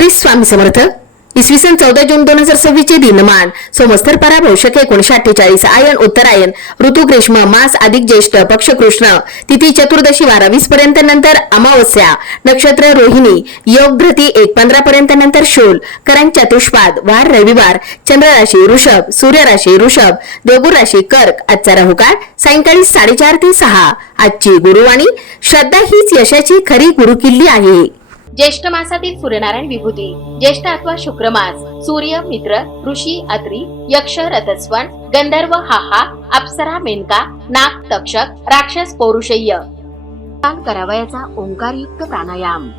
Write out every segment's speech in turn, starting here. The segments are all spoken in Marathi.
श्री स्वामी समर्थ. इसवी सन 14 जून 2026 चे दिनमान सोमस्तर पराभव शक 1948 आयन उत्तरायण ऋतू ग्रीष्म मास अधिक ज्येष्ठ पक्ष कृष्ण तिथी चतुर्दशी 12:20 पर्यंत नंतर अमावस्या नक्षत्र रोहिणी योग धृती 1:15 पर्यंत नंतर शूल करण चतुष्पाद वार रविवार चंद्र राशी वृषभ सूर्य राशी वृषभ देवगुरु राशी कर्क. आजचा राहुकाळ सायंकाळी 4:30 ते 6. आजची गुरुवाणी श्रद्धा हीच यशाची खरी गुरुकिल्ली आहे. ज्येष्ठ मासातील सूर्यनारायण विभूती ज्येष्ठ अथवा शुक्र मास सूर्य मित्र ऋषी अत्री यक्ष रथस्वन गंधर्व हाहा अप्सरा मेनका नाग तक्षक राक्षस पौरुषेय करावयाचा ओंकारयुक्त प्राणायाम.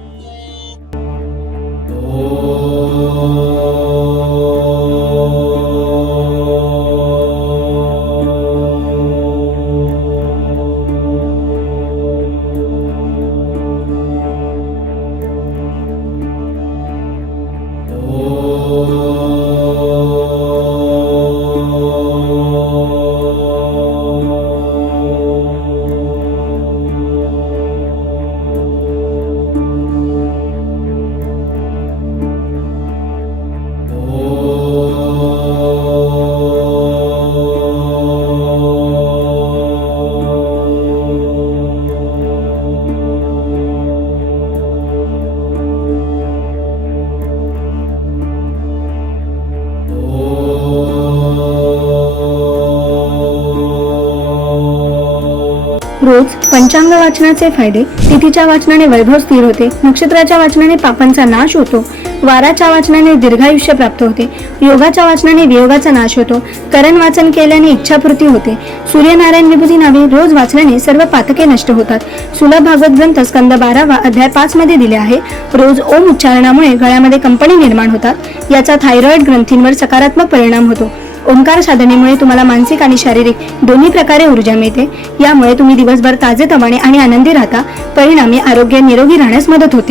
रोज पंचांग वाचनाचे फायदे. तिथीच्या वाचनाने वैभव स्थिर होते, नक्षत्राच्या वाचनाने पापांचा नाश होतो, वाराच्या वाचनाने दीर्घायुष्य प्राप्त होते, योगाच्या वाचनाने वियोगाचा नाश होतो, करण वाचन केल्याने इच्छापूर्ती होते, सूर्यनारायण विभूती नावे रोज वाचल्याने सर्व पातके नष्ट होतात. सुलभ भागवत ग्रंथ स्कंद 12 अध्याय 5 मध्ये दिले आहे. रोज ओम उच्चारणामुळे गळ्यामध्ये कंपनी निर्माण होतात, याचा थायरॉइड ग्रंथींवर सकारात्मक परिणाम होतो. ओंकार साधनेमुळे तुम्हाला मानसिक आणि शारीरिक दोन्ही प्रकारे ऊर्जा मिळते. यामुळे तुम्ही दिवसभर ताजेतवाने आणि आनंदी राहता. परिणामी आरोग्य निरोगी राहण्यास मदत होते.